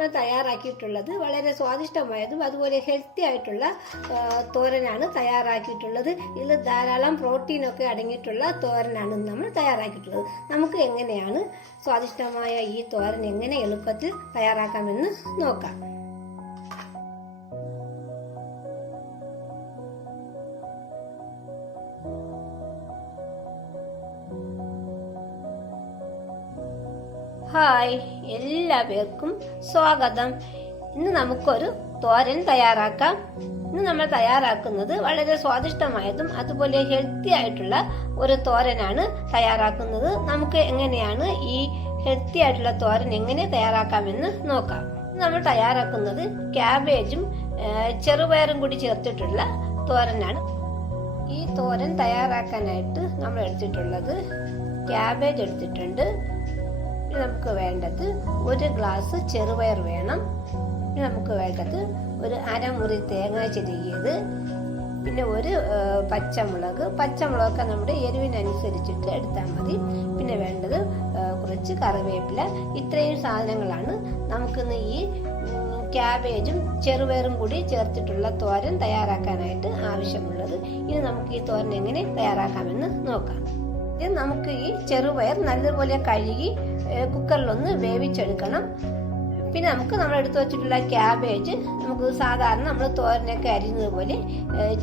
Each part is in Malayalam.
നമ്മൾ തയ്യാറാക്കിയിട്ടുള്ളത് വളരെ സ്വാദിഷ്ടമായതും അതുപോലെ ഹെൽത്തി ആയിട്ടുള്ള തോരനാണ് തയ്യാറാക്കിയിട്ടുള്ളത്. ഇതിൽ ധാരാളം പ്രോട്ടീനൊക്കെ അടങ്ങിയിട്ടുള്ള തോരനാണ് നമ്മൾ തയ്യാറാക്കിയിട്ടുള്ളത്. നമുക്ക് എങ്ങനെയാണ് സ്വാദിഷ്ടമായ ഈ തോരൻ എങ്ങനെ എളുപ്പത്തിൽ തയ്യാറാക്കാമെന്ന് നോക്കാം. ഹായ്, എല്ലാവർക്കും സ്വാഗതം. ഇന്ന് നമുക്കൊരു തോരൻ തയ്യാറാക്കാം. ഇന്ന് നമ്മൾ തയ്യാറാക്കുന്നത് വളരെ സ്വാദിഷ്ടമായതും അതുപോലെ ഹെൽത്തി ആയിട്ടുള്ള ഒരു തോരനാണ് തയ്യാറാക്കുന്നത്. നമുക്ക് എങ്ങനെയാണ് ഈ ഹെൽത്തി ആയിട്ടുള്ള തോരൻ എങ്ങനെ തയ്യാറാക്കാമെന്ന് നോക്കാം. നമ്മൾ തയ്യാറാക്കുന്നത് ക്യാബേജും ചെറുപയറും കൂടി ചേർത്തിട്ടുള്ള തോരനാണ്. ഈ തോരൻ തയ്യാറാക്കാനായിട്ട് നമ്മൾ എടുത്തിട്ടുള്ളത് ക്യാബേജ് എടുത്തിട്ടുണ്ട്. നമുക്ക് വേണ്ടത് 1 ഗ്ലാസ് ചെറുപയർ വേണം. നമുക്ക് വേണ്ടത് ഒരു അരമുറി തേങ്ങ ചിരകിയത്, പിന്നെ ഒരു പച്ചമുളകൊക്കെ നമ്മുടെ എരിവിനനുസരിച്ചിട്ട് എടുത്താൽ മതി. പിന്നെ വേണ്ടത് കുറച്ച് കറിവേപ്പില. ഇത്രയും സാധനങ്ങളാണ് നമുക്കിന്ന് ഈ ക്യാബേജും ചെറുപയറും കൂടി ചേർത്തിട്ടുള്ള തോരൻ തയ്യാറാക്കാനായിട്ട് ആവശ്യമുള്ളത്. ഇനി നമുക്ക് ഈ തോരൻ എങ്ങനെ തയ്യാറാക്കാമെന്ന് നോക്കാം. നമുക്ക് ഈ ചെറുപയർ നല്ലതുപോലെ കഴുകി കുക്കറിലൊന്ന് വേവിച്ചെടുക്കണം. പിന്നെ നമ്മൾ എടുത്തു വെച്ചിട്ടുള്ള ക്യാബേജ് നമുക്ക് സാധാരണ നമ്മൾ തോരനൊക്കെ അരിഞ്ഞത് പോലെ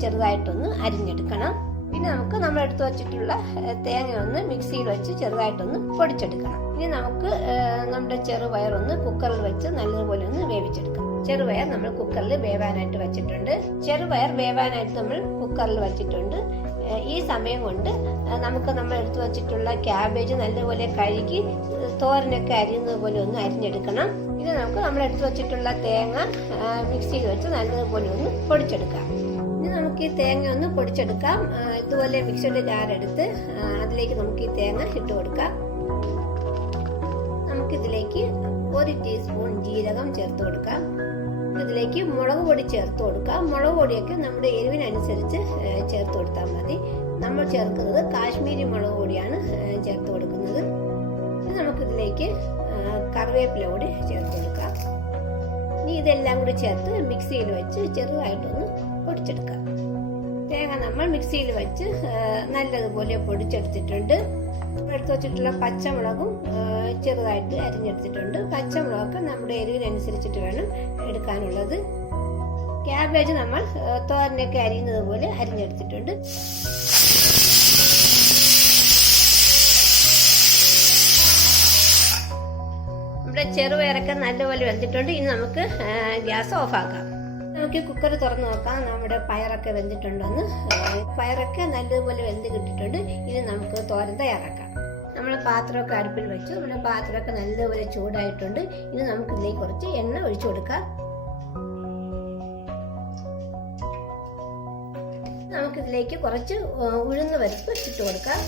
ചെറുതായിട്ടൊന്ന് അരിഞ്ഞെടുക്കണം. പിന്നെ നമ്മൾ എടുത്തു വെച്ചിട്ടുള്ള തേങ്ങ ഒന്ന് മിക്സിയിൽ വെച്ച് ചെറുതായിട്ടൊന്ന് പൊടിച്ചെടുക്കണം. ഇനി നമുക്ക് നമ്മുടെ ചെറുപയർ കുക്കറിൽ വെച്ച് നല്ലതുപോലെ ഒന്ന് വേവിച്ചെടുക്കാം. ചെറുപയർ നമ്മൾ കുക്കറിൽ വേവാനായിട്ട് വെച്ചിട്ടുണ്ട്. നമ്മൾ കുക്കറിൽ വെച്ചിട്ടുണ്ട്. ഈ സമയം കൊണ്ട് നമ്മൾ എടുത്തു വെച്ചിട്ടുള്ള ക്യാബേജ് നല്ലപോലെ കഴുകി തോരനൊക്കെ അരിയുന്നത് പോലെ ഒന്ന് അരിഞ്ഞെടുക്കണം. ഇത് നമ്മൾ എടുത്തു വെച്ചിട്ടുള്ള തേങ്ങ മിക്സിയിൽ വെച്ച് നല്ലതുപോലെ ഒന്ന് പൊടിച്ചെടുക്കാം. ഇനി നമുക്ക് ഈ തേങ്ങ ഒന്ന് പൊടിച്ചെടുക്കാം. ഇതുപോലെ മിക്സിയുടെ ജാറെടുത്ത് അതിലേക്ക് നമുക്ക് ഈ തേങ്ങ ഇട്ട് കൊടുക്കാം. നമുക്കിതിലേക്ക് 1 ടീസ്പൂൺ ജീരകം ചേർത്ത് കൊടുക്കാം. ഇതിലേക്ക് മുളക് പൊടി ചേർത്ത് കൊടുക്കാം. മുളക് പൊടിയൊക്കെ നമ്മുടെ എരിവിനനുസരിച്ച് ചേർത്ത് കൊടുത്താൽ മതി. നമ്മൾ ചേർക്കുന്നത് കാശ്മീരി മുളക് പൊടിയാണ് ചേർത്ത് കൊടുക്കുന്നത്. നമുക്കിതിലേക്ക് കറിവേപ്പില കൂടി ചേർത്ത് കൊടുക്കാം. ഇനി ഇതെല്ലാം കൂടി ചേർത്ത് മിക്സിയിൽ വെച്ച് ചെറുതായിട്ടൊന്ന് പൊടിച്ചെടുക്കാം. തേങ്ങ നമ്മൾ മിക്സിയിൽ വെച്ച് നല്ലതുപോലെ പൊടിച്ചെടുത്തിട്ടുണ്ട്. എടുത്തു വെച്ചിട്ടുള്ള പച്ചമുളകും ചെറുതായിട്ട് അരിഞ്ഞെടുത്തിട്ടുണ്ട്. പച്ചമുളകൊക്കെ നമ്മുടെ എരിവിനനുസരിച്ചിട്ട് വേണം എടുക്കാനുള്ളത്. ക്യാബേജ് നമ്മൾ തോരനൊക്കെ അരിയുന്നത് പോലെ അരിഞ്ഞെടുത്തിട്ടുണ്ട്. നമ്മുടെ ചെറുപയറൊക്കെ നല്ലപോലെ വെന്തിട്ടുണ്ട്. ഇനി നമുക്ക് ഗ്യാസ് ഓഫാക്കാം. നമുക്ക് കുക്കർ തുറന്ന് നോക്കാം നമ്മുടെ പയറൊക്കെ വെന്തിട്ടുണ്ടെന്ന്. പയറൊക്കെ നല്ലതുപോലെ വെന്ത് കിട്ടിയിട്ടുണ്ട്. ഇനി നമുക്ക് തോരൻ തയ്യാറാക്കാം. നമ്മൾ പാത്രമൊക്കെ അടുപ്പിൽ വെച്ചു. നമ്മുടെ പാത്രമൊക്കെ നല്ലപോലെ ചൂടായിട്ടുണ്ട്. ഇനി നമുക്ക് ഇതിലേക്ക് കുറച്ച് എണ്ണ ഒഴിച്ചു കൊടുക്കാം. നമുക്കിതിലേക്ക് കുറച്ച് ഉഴുന്ന് പരിപ്പ് ഇട്ട് കൊടുക്കാം.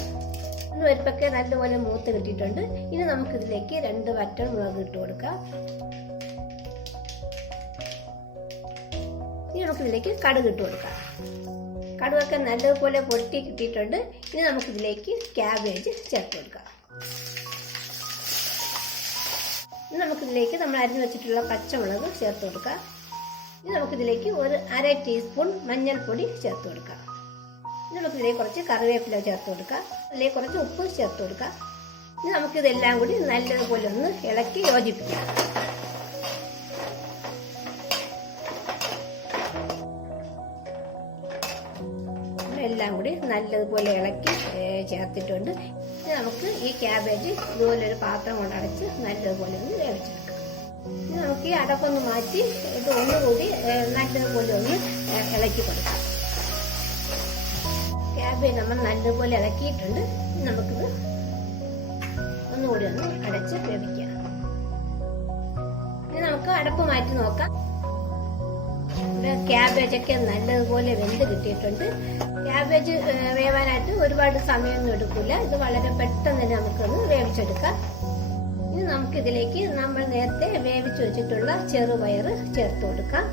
ഉഴുന്ന് പരിപ്പൊക്കെ നല്ലപോലെ മൂത്ത് കിട്ടിയിട്ടുണ്ട്. ഇനി നമുക്കിതിലേക്ക് 2 വറ്റൽമുളക് ഇട്ട് കൊടുക്കാം. ഇനി നമുക്കിതിലേക്ക് കടുക് ഇട്ട് കൊടുക്കാം. കടുകൊക്കെ നല്ലതുപോലെ പൊട്ടി കിട്ടിയിട്ടുണ്ട്. ഇനി നമുക്കിതിലേക്ക് ക്യാബേജ് ചേർത്ത് കൊടുക്കാം. ഇനി നമുക്കിതിലേക്ക് നമ്മൾ അരിഞ്ഞു വെച്ചിട്ടുള്ള പച്ചമുളക് ചേർത്ത് കൊടുക്കാം. ഇനി നമുക്കിതിലേക്ക് ഒരു 1/2 ടീസ്പൂൺ മഞ്ഞൾപ്പൊടി ചേർത്ത് കൊടുക്കാം. ഇനി നമുക്കിതിലേക്ക് കുറച്ച് കറിവേപ്പില ചേർത്ത് കൊടുക്കാം. അതിലേക്ക് കുറച്ച് ഉപ്പ് ചേർത്ത് കൊടുക്കാം. ഇനി നമുക്കിതെല്ലാം കൂടി നല്ലതുപോലെ ഒന്ന് ഇളക്കി യോജിപ്പിക്കാം. എല്ലാം കൂടി നല്ലതുപോലെ ഇളക്കി ചേർത്തിട്ടുണ്ട്. ഇനി നമുക്ക് ഈ ക്യാബേജ് ഇതുപോലെ ഒരു പാത്രം കൊണ്ട് അടച്ച് നല്ലതുപോലെ ഒന്ന് വേവിച്ചെടുക്കാം. ഇനി നമുക്ക് ഈ അടപ്പൊന്ന് മാറ്റി ഇത് ഒന്നുകൂടി നല്ലതുപോലെ ഒന്ന് ഇളക്കി കൊടുക്കാം. ക്യാബേജ് നമ്മൾ നല്ലതുപോലെ ഇളക്കിയിട്ടുണ്ട്. നമുക്കിത് ഒന്നുകൂടി ഒന്ന് അടച്ച് വേവിക്കാം. ഇനി നമുക്ക് അടപ്പ് മാറ്റി നോക്കാം. ക്യാബേജൊക്കെ നല്ലതുപോലെ വെന്ത് കിട്ടിയിട്ടുണ്ട്. ക്യാബേജ് വേവാനായിട്ട് ഒരുപാട് സമയമൊന്നും എടുക്കില്ല. ഇത് വളരെ പെട്ടെന്ന് തന്നെ നമുക്കൊന്ന് വേവിച്ചെടുക്കാം. ഇനി നമുക്കിതിലേക്ക് നമ്മൾ നേരത്തെ വേവിച്ച് വെച്ചിട്ടുള്ള ചെറുപയർ ചേർത്ത് കൊടുക്കാം.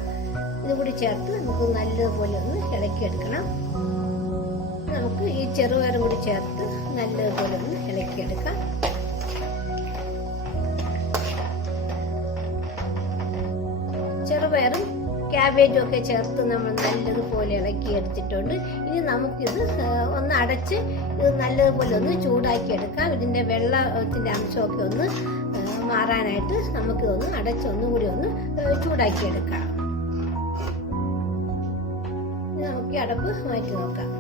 ഇതുകൂടി ചേർത്ത് നമുക്ക് നല്ലതുപോലെ ഒന്ന് ഇളക്കിയെടുക്കണം. നമുക്ക് ഈ ചെറുപയറും കൂടി ചേർത്ത് നല്ലതുപോലെ ഒന്ന് ഇളക്കിയെടുക്കാം. ചെറുപയറും ക്യാബേജും ഒക്കെ ചേർത്ത് നമ്മൾ നല്ലതുപോലെ ഇളക്കി എടുത്തിട്ടുണ്ട്. ഇനി നമുക്കിത് ഒന്ന് അടച്ച് ഇത് നല്ലതുപോലെ ഒന്ന് ചൂടാക്കി എടുക്കാം. ഇതിൻ്റെ വെള്ളത്തിൻ്റെ അംശമൊക്കെ ഒന്ന് മാറാനായിട്ട് നമുക്കിതൊന്ന് അടച്ച് ഒന്നുകൂടി ഒന്ന് ചൂടാക്കി എടുക്കാം. നമുക്ക് അടപ്പ് മാറ്റി നോക്കാം.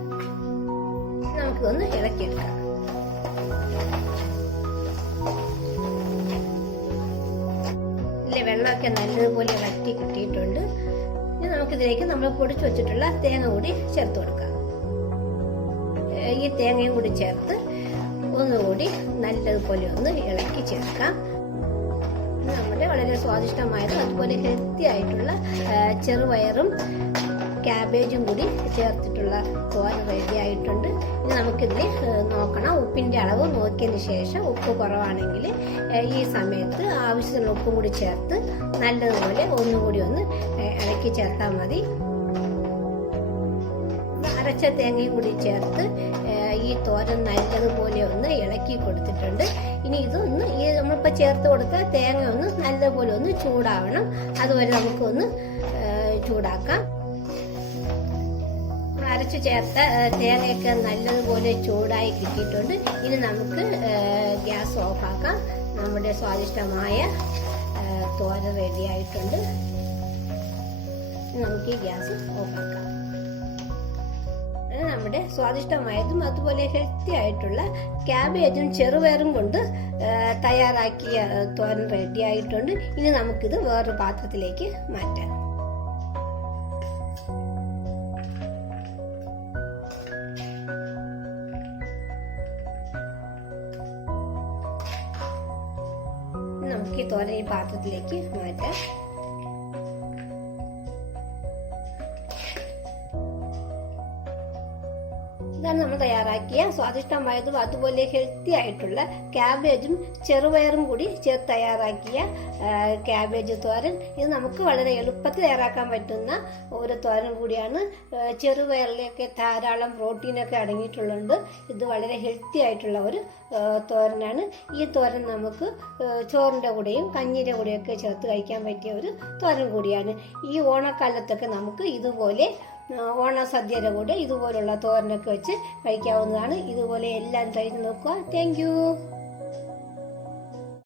നമുക്കിതൊന്ന് ഇളക്കിയെടുക്കാം. വെള്ളമൊക്കെ നല്ലതുപോലെ വറ്റി കിട്ടിയിട്ടുണ്ട്. ഇനി നമുക്കിതിലേക്ക് നമ്മൾ പൊടിച്ചു വെച്ചിട്ടുള്ള തേങ്ങ കൂടി ചേർത്ത് കൊടുക്കാം. ഈ തേങ്ങയും കൂടി ചേർത്ത് ഒന്നുകൂടി നല്ലതുപോലെ ഒന്ന് ഇളക്കി ചേർക്കാം. നമ്മുടെ വളരെ സ്വാദിഷ്ടമായതും അതുപോലെ ഹെൽത്തി ആയിട്ടുള്ള ചെറുപയറും ക്യാബേജും കൂടി ചേർത്തിട്ടുള്ള തോരൻ റെഡി ആയിട്ടുണ്ട്. ഇനി നമുക്കിതിൽ നോക്കണം. ഉപ്പിൻ്റെ അളവ് നോക്കിയതിന് ശേഷം ഉപ്പ് കുറവാണെങ്കിൽ ഈ സമയത്ത് ആവശ്യത്തിനുള്ള ഉപ്പും കൂടി ചേർത്ത് നല്ലതുപോലെ ഒന്നുകൂടി ഒന്ന് ഇളക്കി ചേർത്താൽ മതി. അരച്ച തേങ്ങയും കൂടി ചേർത്ത് ഈ തോരൻ നല്ലതുപോലെ ഒന്ന് ഇളക്കി കൊടുത്തിട്ടുണ്ട്. ഇനി ഇതൊന്ന് ഈ നമ്മളിപ്പോൾ ചേർത്ത് കൊടുത്ത തേങ്ങ ഒന്ന് നല്ലതുപോലെ ഒന്ന് ചൂടാവണം. അതുവരെ നമുക്കൊന്ന് ചൂടാക്കാം. അരച്ചു ചേർത്ത തേങ്ങയൊക്കെ നല്ലതുപോലെ ചൂടായി കിട്ടിയിട്ടുണ്ട്. ഇനി നമുക്ക് ഗ്യാസ് ഓഫാക്കാം. നമ്മുടെ സ്വാദിഷ്ടമായ തോരൻ റെഡി ആയിട്ടുണ്ട്. നമുക്ക് ഈ ഗ്യാസ് ഓഫാക്കാം. നമ്മുടെ സ്വാദിഷ്ടമായതും അതുപോലെ ഹെൽത്തി ആയിട്ടുള്ള ക്യാബേജും ചെറുപയറും കൊണ്ട് തയ്യാറാക്കിയ തോരൻ റെഡി ആയിട്ടുണ്ട്. ഇനി നമുക്കിത് വേറൊരു പാത്രത്തിലേക്ക് മാറ്റാം. നമുക്ക് ഈ തോരൻ ഈ പാത്രത്തിലേക്ക് മാറ്റാം. ഇതാണ് നമ്മൾ തയ്യാറാക്കിയ സ്വാദിഷ്ടമായതും അതുപോലെ ഹെൽത്തി ആയിട്ടുള്ള ക്യാബേജും ചെറുപയറും കൂടി ചേർത്ത് തയ്യാറാക്കിയ ക്യാബേജ് തോരൻ. ഇത് നമുക്ക് വളരെ എളുപ്പത്തിൽ തയ്യാറാക്കാൻ പറ്റുന്ന ഒരു തോരൻ കൂടിയാണ്. ചെറുപയറിലൊക്കെ ധാരാളം പ്രോട്ടീനൊക്കെ അടങ്ങിയിട്ടുള്ളത്. ഇത് വളരെ ഹെൽത്തി ആയിട്ടുള്ള ഒരു തോരനാണ്. ഈ തോരൻ നമുക്ക് ചോറിൻ്റെ കൂടെയും കഞ്ഞിയുടെ കൂടെയൊക്കെ ചേർത്ത് കഴിക്കാൻ പറ്റിയ ഒരു തോരൻ കൂടിയാണ്. ഈ ഓണക്കാലത്തൊക്കെ നമുക്ക് ഇതുപോലെ ഓണസദ്യയുടെ കൂടെ ഇതുപോലുള്ള തോരനൊക്കെ വെച്ച് കഴിക്കാവുന്നതാണ്. ഇതുപോലെ എല്ലാം ട്രൈ ചെയ്ത് നോക്കുക. Thank you.